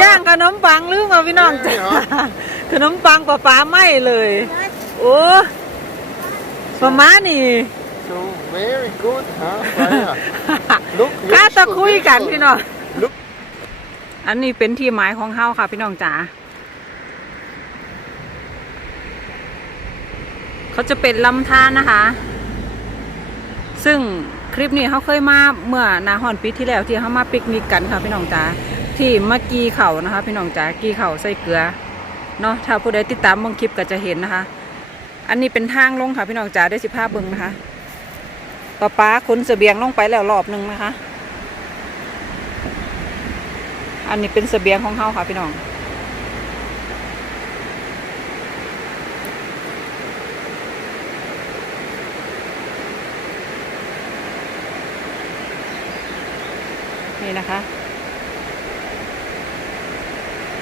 ย่างขนมปังลืมเอาพี่น้องจ้ะเออเหรอขนมปังปลาปลาไหม้เลย โอ้ประมาณนี่ So very good, huh? Freya? Look, ข้า rich ตะคุยกัน position. พี่น้อง Look. อันนี้เป็นที่หมายของเฮาค่ะพี่น้องจ๋าเขาจะเป็นลำธารนะคะ ซึ่ง คลิปนี้เขาเคยมาเมื่อนาฮอนปีที่แล้วที่เขามาปิกนิกกันค่ะพี่น้องจ๋าที่มากีเขานะคะ พี่น้องจ๋ากีเขาใส่เกลือเนาะถ้าผู้ใดติดตามเบิ่งคลิปก็จะเห็นนะคะ อันนี้เป็นทางลงค่ะพี่น้องจ๋าได้สิภาพเบิ่งนะคะป้าป้าขนเสบียงลงไปแล้วรอบหนึ่งนะคะ อันนี้เป็นเสบียงของเฮาค่ะพี่น้อง นี่นะคะ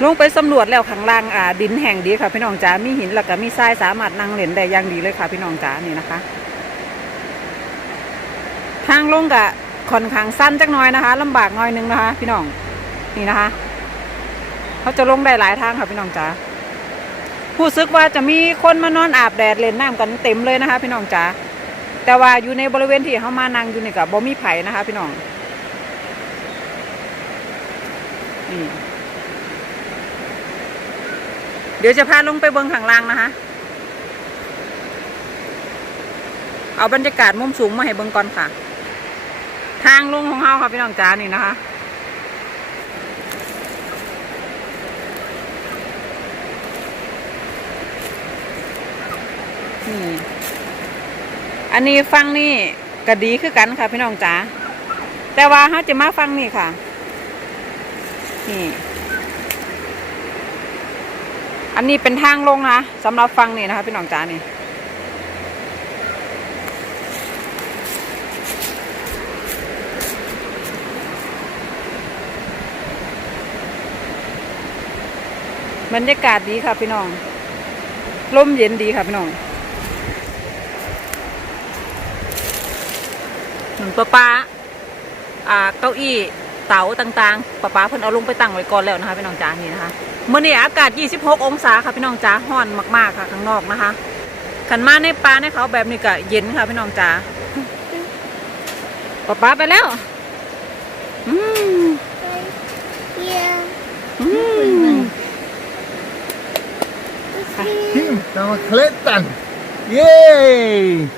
ลงไปสำรวจแล้วข้างล่างอ่าดินแห่งดีค่ะพี่น้องจ๋ามีหินแล้วก็มีทรายสามารถนั่งเล่นได้อย่างดีเลยค่ะ พี่น้องจ๋านี่นะคะ ทางลงกะค่อนข้างสั้นจักหน่อยนะคะลำบากหน่อยนึงนะคะ พี่น้องนี่นะคะเขาจะลงได้หลายทางค่ะพี่น้องจ๋าผู้ซึกว่าจะมีคนมานอนอาบแดดเล่นน้ำกันเต็มเลยนะคะ พี่น้องจ๋าแต่ว่าอยู่ในบริเวณที่เขามานั่งอยู่นี่กับบ่มีไผ่นะคะ พี่น้อง นี่เดี๋ยวจะพาลงไปเบิ้งข้างล่างนะคะ เอาบรรยากาศมุมสูงมาให้เบิ้งก่อนค่ะ ทางลงของเฮาค่ะพี่น้องจ๋านี่นะคะนี่อันนี้ฟังนี่ก็ดีคือกันค่ะพี่น้องจ๋าแต่ว่าเขาจะมาฟังนี่ค่ะ นี่ อันนี้เป็นทางลงนะสำหรับฟังนี่นะคะพี่น้องจ๋านี่บรรยากาศดีค่ะพี่น้องลมเย็นดีค่ะพี่น้องหนุนป้าป้าอ่าเก้าอี้ เต๋าต่างๆป้าป้าเพิ่นเอาลงไปตั้งไว้ก่อนแล้วนะคะพี่น้องจ๋านี่นะคะเมื่อนี้อากาศ 26 องศาค่ะพี่น้องจ๋าร้อนมากๆค่ะข้างนอกนะคะขันมาในป่าในเขาแบบนี้ก็เย็นค่ะพี่น้องจ๋าป้าป้าไปแล้วอืม Yeah. อืม Kim, gaan we kletteren. Yay!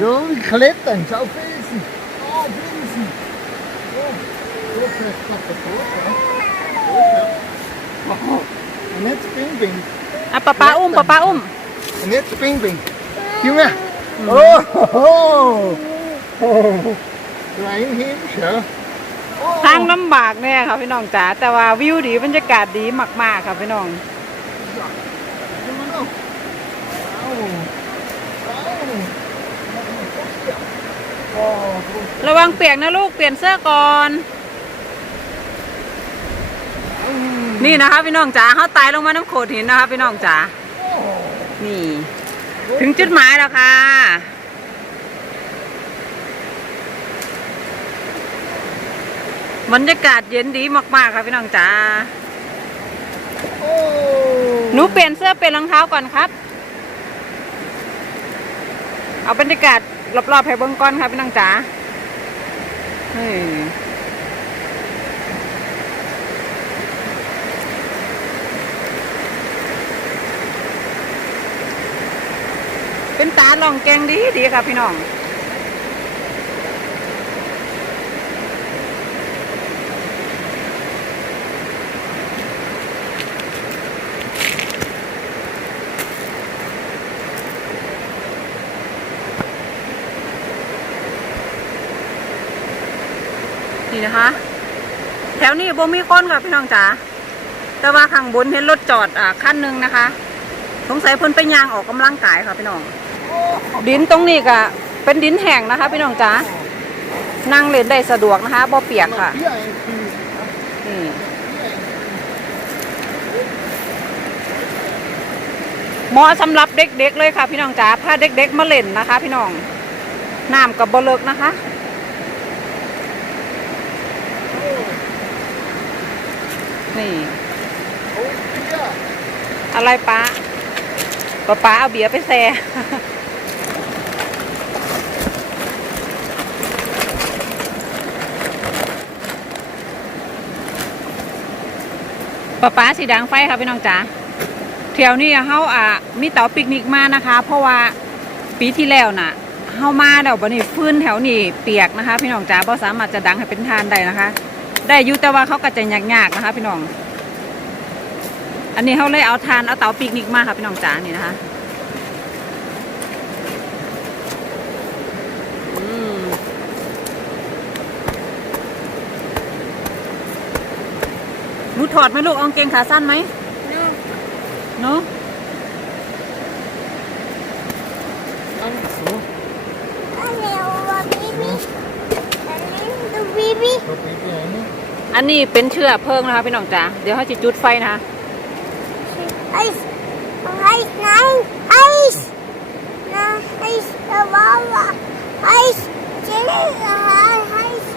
Gaan we kletteren. Schau, Felsen. Oh, Felsen. Oh, อันนี้ปิงปิงอะป้าป้าอุ้มป้าป้าอุ้มอันนี้ปิงปิงคิวไงโอ้โหไหลหินเชียทางลำบากแน่ยค่ะพี่น้องจ๋าแต่ว่าวิวดีบรรยากาศดีมาก ๆ ค่ะพี่น้องระวังเปียกนะลูกเปลี่ยนเสื้อก่อน นี่นะคะพี่น้องจ๋าเขาไต่ลงมาน้ำโขดหินนะคะพี่น้องจ๋านี่ ถึงจุดหมายแล้วค่ะบรรยากาศเย็นดีมากๆค่ะพี่น้องจ๋า Oh. หนูเปลี่ยนเสื้อเปลี่ยนรองเท้าก่อนครับ เอาบรรยากาศรอบๆให้เบิ้งก่อนค่ะพี่น้องจ๋า เป็นตาลองแกงดีดีค่ะพี่น้องนี่นะคะ แถวนี้บ่มีคนค่ะพี่น้องจ๋าแต่ว่าข้างบนเห็นรถจอดอ่าคันหนึ่งนะคะ สงสัยเพิ่นไปยางออกกำลังกายค่ะพี่น้อง ดินตรงนี้ก็เป็นดินแห้งนะคะ พี่น้องจ๋านั่งเล่นได้สะดวกนะคะบ่เปียกค่ะนี่เหมาะสำหรับเด็กๆเลยค่ะ พี่น้องจ๋าพาเด็กๆมาเล่นนะคะ พี่น้องน้ำกับบเลิกนะคะนี่อะไรป้าป้าป้าเอาเบียร์ไปแซ่ ปลาปลาสีดังไฟค่ะพี่น้องจ๋าแถวนี้เฮาอะมีเตาปิกนิกมานะคะ เพราะว่าปีที่แล้วน่ะเฮามาเดี๋ยวบันนี้ฟื้นแถวนี้เปียกนะคะ พี่น้องจ๋าบ่สามารถจะดังให้เป็นทานได้นะคะ ได้อยู่แต่ว่าเขาก็จะยากๆนะคะ พี่น้อง อันนี้เขาเลยเอาทานเอาเตาปิกนิกมาค่ะพี่น้องจ๋านี่นะคะ หนูถอดไหมลูกเอากางเกงขาสั้นไหม No. เนาะ So, Hello, baby. Hello, baby. so baby, honey. อันนี้เป็นเชื้อเพลิงนะคะพี่น้องจ๋าเดี๋ยวเขาจะจุดไฟนะคะ Ice. Ice, nine. Ice. Nine. Ice. Lava. Ice. Jelly. Ice.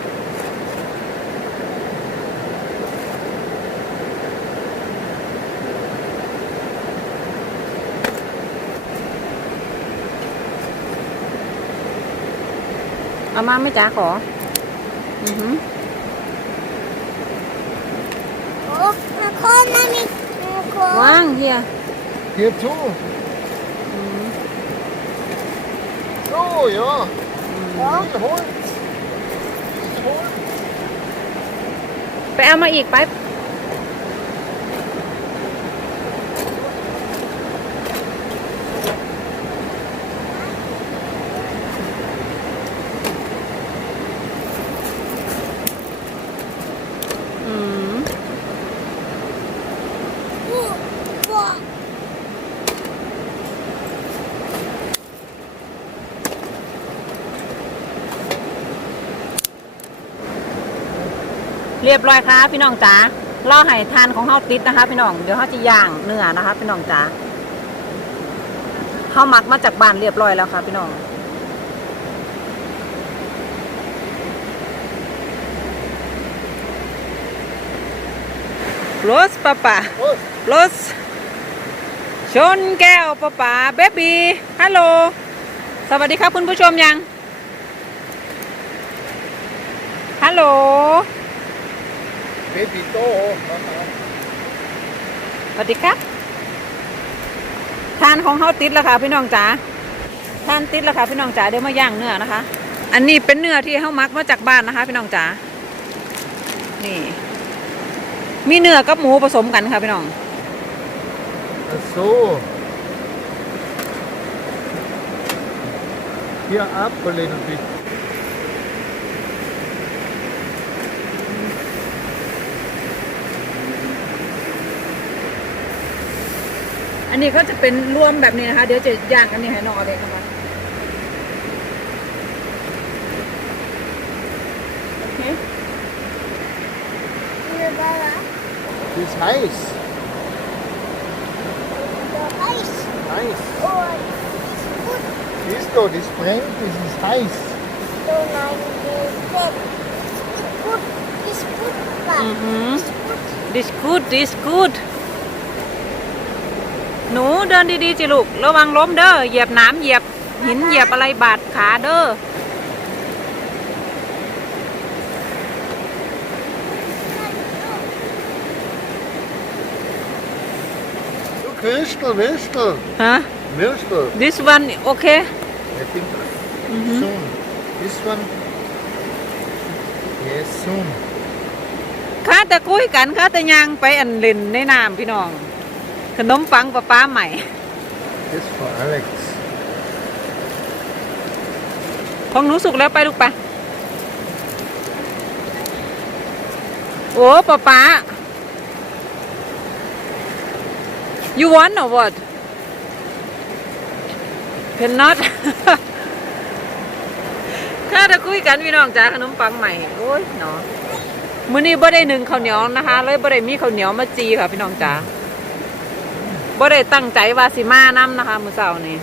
เอามาไหม่จ๋าขอ อือหือ Oh, my call, mommy. My call. ว่างเฮีย Here too. อืม Oh, ja. Ja. Vill hon? Hon? ไปเอามาอีกไป เรียบร้อยค่ะพี่น้องจ๋าล่อไห่ทานของเฮาติดนะคะ พี่น้องเดี๋ยวเฮาจะย่างเนื้อนะคะ พี่น้องจ๋าเฮาหมักมาจากบ้านเรียบร้อยแล้วค่ะ พี่น้องรสปะปะ Oh, โรสชนแก้วปะปะเบบี้ฮัลโหลสวัสดีครับคุณผู้ชมยังฮัลโหล baby då. สวัสดีครับ ทานของเขาติดแล้วค่ะพี่น้องจ๋า ทานติดแล้วค่ะพี่น้องจ๋าเดี๋ยวมาย่างเนื้อนะคะ อันนี้เป็นเนื้อที่เขามักมาจากบ้านนะคะ พี่น้องจ๋า นี่ มีเนื้อกับหมูผสมกันค่ะพี่น้อง So. Here up a little bit. อัน นี้ก็จะเป็นรวมแบบนี้นะคะ เดี๋ยวจะย่างอันนี้ให้น้องเอาเลยนะคะโอเค You got Das ist heiß. the ice. Heiß. Oh, it's good. Siehst du, das brennt, das ist heiß. So nine days. It's good. It's good. Papa. อือหือ It's good. this good this good หนูเดินดีๆจิลูก ระวังล้มเด้อ เหยียบน้ำเหยียบหินเหยียบอะไรบาดขาเด้อ Du Christel, Würstel. ฮะ Würstel. this one โอเค I think soon. This one. Yes, soon. ข้าแต่คุยกันข้าแต่ยางไปอันเล่นในน้ำพี่น้อง ขนมปังป้าป้าใหม่ This for Alex. ของหนูสุกแล้วไปลูกไป โอ้ป้าป้า you want or what cannot ข้าจะคุยกันพี่น้องจ้าขนมปังใหม่ โอ้ยเนาะมื้อนี้บ่ได้หนึ่งข้าวเหนียวนะคะ เลยบ่ได้มีข้าวเหนียวมาจีค่ะพี่น้องจ้า บ่ได้ตั้งใจว่าสิมาน้ำนะคะมือเสาร์นี่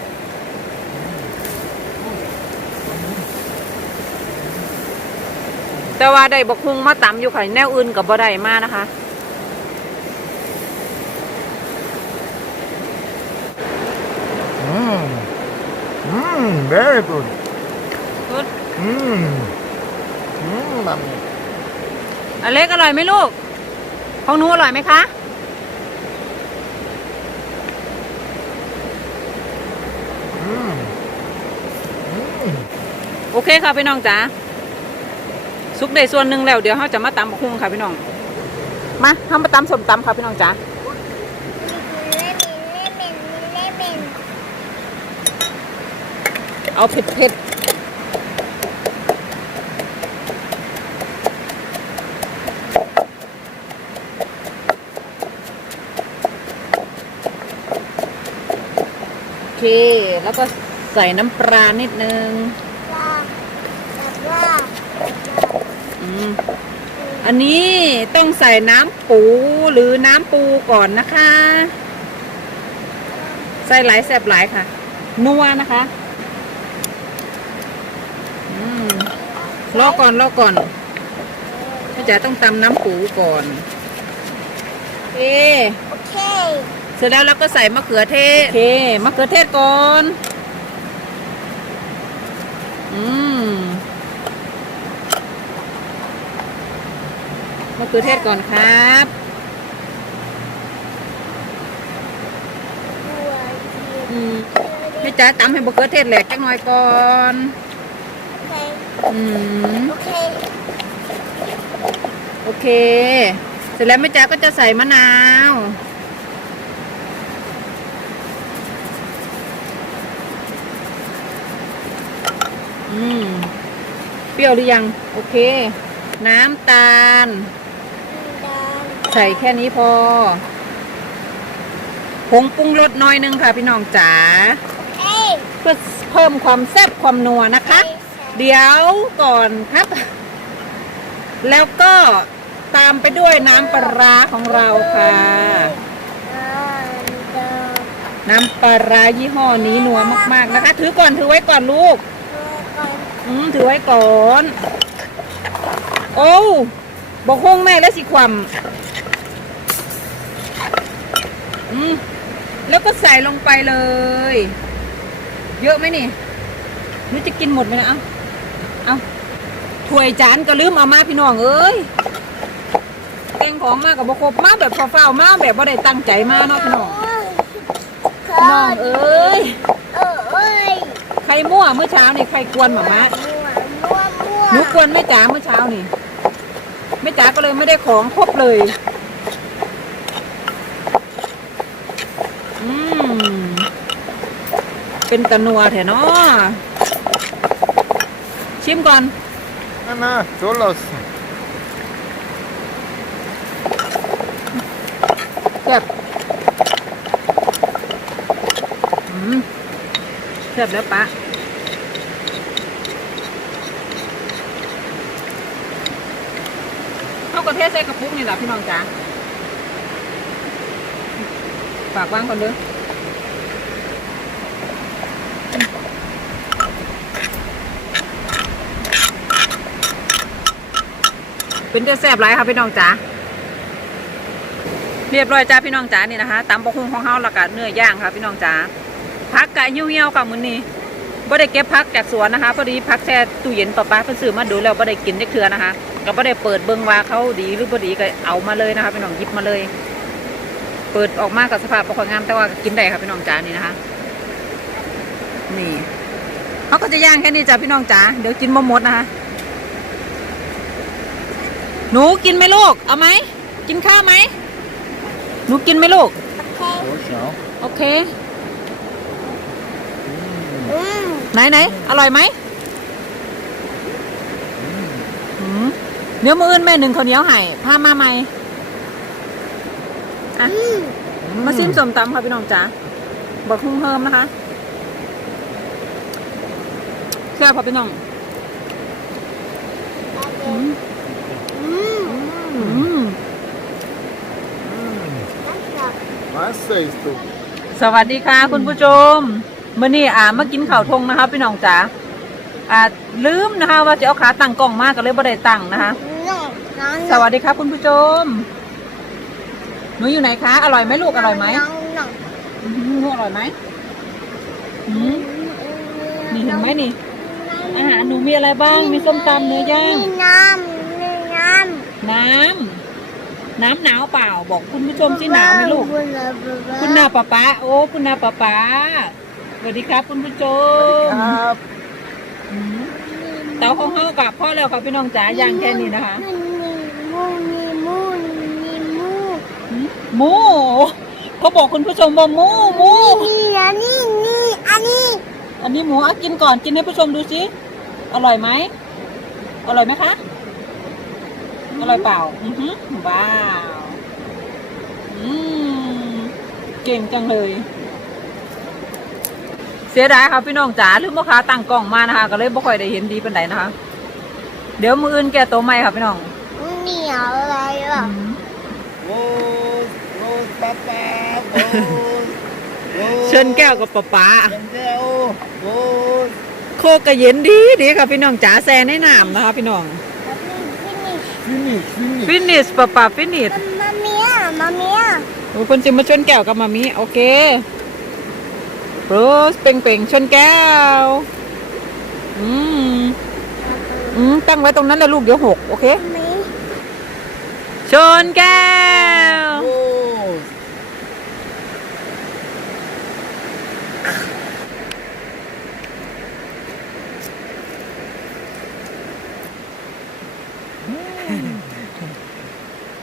แต่ว่าได้บกฮุงมาตำอยู่ข่ะแนวอื่นกับบ่ได้มานะคะ อืม อืม very good good อืม อืมแบบนี้อเล็กอร่อยไหมลูก ของหนูอร่อยไหมคะ เคค่ะพี่น้องจ๋าซุกได้ส่วนหนึ่งแล้วเดี๋ยวเราจะมาตำบักหุ่งค่ะพี่น้อง มาทำมาตำสมตำค่ะพี่น้องจ๋าเอนเลมอนเลมอนเอาเผ็ดเผ็ดโอเคแล้วก็ใส่น้ำปลานิดนึง ว่าแบบว่า อืม อันนี้ต้องใส่น้ำปูหรือน้ำปูก่อนนะคะ ใส่หลายแสบหลายค่ะ นัวนะคะอืมรอก่อนรอก่อนพี่จ๋าต้องตำน้ำปูก่อนเอโอเค เสร็จแล้วเราก็ใส่มะเขือเทศ โอเค มะเขือเทศก่อน อืม มะ เขือเทศก่อนครับบัวเย็นอืมพี่จ๋าตำให้มะเขือเทศแหลกจังหน่อยก่อนโอเคอืมโอเค โอเค เสร็จแล้วแม่จ๋าก็จะใส่มะนาวอืมเปรี้ยวหรือยัง โอเค น้ำตาลดาน ใส่แค่นี้พอผงปรุงรสน้อยนึงค่ะพี่น้องจ๋าเพื่อเพิ่มความแซ่บความนัวนะคะ เดี๋ยวก่อนครับ แล้วก็ตามไปด้วยน้ำปลาของเราค่ะ น้ำปลายี่ห้อนี้นัวมาก ๆ นะคะ ถือก่อนถือไว้ก่อนลูกอืมถือไว้ก่อน โอ้บอกคงแม่แล้วสิความ อืมแล้วก็ใส่ลงไปเลย เยอะไหมนี่หรือจะกินหมดไหมนะเอาเอาถ้วยจานก็ลืมเอามาพี่น้องเอ้ยแกงของมากับบครบมาแบบเฝ้าๆมาแบบบ่ได้ตั้งใจมาเนาะพี่น้องพี่น้องเอ้ยเออเอ้ยใครมั่วเมื่อเช้านี่ใครกวนหมามามั่วมั่วมั่วหนูกวนแม่จ๋าเมื่อเช้านี่แม่จ๋าก็เลยไม่ได้ของครบเลย อืม เป็นตะนัวแถเนาะชิมก่อน Anna, solos. แซ่บอืมแซ่บแล้วปะเข้ากระเทศใส่กระปุกนี่แหละพี่น้องจ๋าฝากวางก่อนเด้อ เป็นจะแซ่บไรครับพี่น้องจ๋าเรียบร้อยจ้าพี่น้องจ๋านี่นะคะตำบกหุ่งของเฮาแล้วก็เนื้อย่างค่ะพี่น้องจ๋าพักกะเหี่ยวๆกับมื้อนี้บ่ได้เก็บพักจากสวนนะคะพอดีพักแช่ตู้เย็นป้าป้าเพิ่นซื้อมาดูแล้วบ่ได้กินจักเทื่อนะคะก็บ่ได้เปิดเบิ่งว่าเขาดีหรือบ่ดีก็เอามาเลยนะคะพี่น้องหยิบมาเลย เปิดออกมากับสภาพบ่ค่อยงามแต่ว่ากินได้ค่ะพี่น้องจ๋านี่นะคะ นี่เขาก็จะย่างแค่นี้จ้ะพี่น้องจ๋าเดี๋ยวกินบ่หมดนะคะ หนูกินไหมลูก เอาไหม กินข้าวไหม หนูกินไหมลูก โอเค Zo. โอเคอืมไหนไหนอร่อยไหมอืมเดี๋ยวมืออื่นแม่หนึ่งข้าวเหนียวให้พามาใหม่อะอืมมาซิมสมตำค่ะพี่น้องจ๋าบักฮุ่งเฮิมนะคะแซ่บค่ะพี่น้องอืมอืมอื มนั่นแบบ Massa is tu. สวัสดีค่ะคุณผู้ชมมื่อนี้อ่ามากินข้าวทงนะคะพี่น้องจ๋าอ่าลืมนะคะ ว่าจะเอาขาตั้งกล้องมากก็เลยบ่ได้ตั้งนะคะน้องน้องสวัสดีครับคุณผู้ชมหนูอยู่ไหนคะอร่อยไหมลูกอร่อยไหมน้องน้องอื้อหืออร่อยไหมอืมนี่เห็นไหมนี่อาหารหนูมีอะไรบ้างมีส้มตำเนื้อย่างมีน้ำมีน้ น้ำ น้ำหนาวเปล่า บอกคุณผู้ชมำที่หนาวไหมลูกคุณนาคุณนาป้าป้าโอ้ คุณนาป้าป้าสวัสดีครับ คุณผู้ชมครับอืมเตาของเฮากับพ่อแล้วครับพี่น้องจ๋าย่างแค่นี้นะคะมันมีมูมีมูมีมูอืมหมูเขาบอกคุณผู้ชมว่าหมูหมูนี่อันนี้นี่อันนี้ อันนี้หมูอะกินก่อนกินให้ผู้ชมดูสิอร่อยไหมอร่อยไหมคะ อร่อยเปล่าอือหือว้าวอืมเก่งจังเลย เสียดายครับพี่น้องจ๋าลืมพ่อค้าตั้งกล้องมานะคะ ก็เลยบ่ค่อยได้เห็นดีเป็นไดนะคะ เดี๋ยวมืออื่นแกโตวใหม่ครับพี่น้องเหนียวอะไรอะโรสโรสป้าป้าโรสโรสเชิญแก้วกับป๊าป๊าเชิญแก้วโรสโคกก็เย็นดีดีค่ะพี่น้องจ๋าแซ่ในน้ำนะคะพี่น้อง finish finish finish ฟินิชป๊าป๊าฟินิชมาเมียมาเมียโอ้ยคนจิมาชนแก้วกับมามีโอเคโรสเป่งเป่งๆชนแก้ว อืม อืม ตั้งไว้ตรงนั้นแหละลูกเดี๋ยวหก โอเคมีชนแก้ว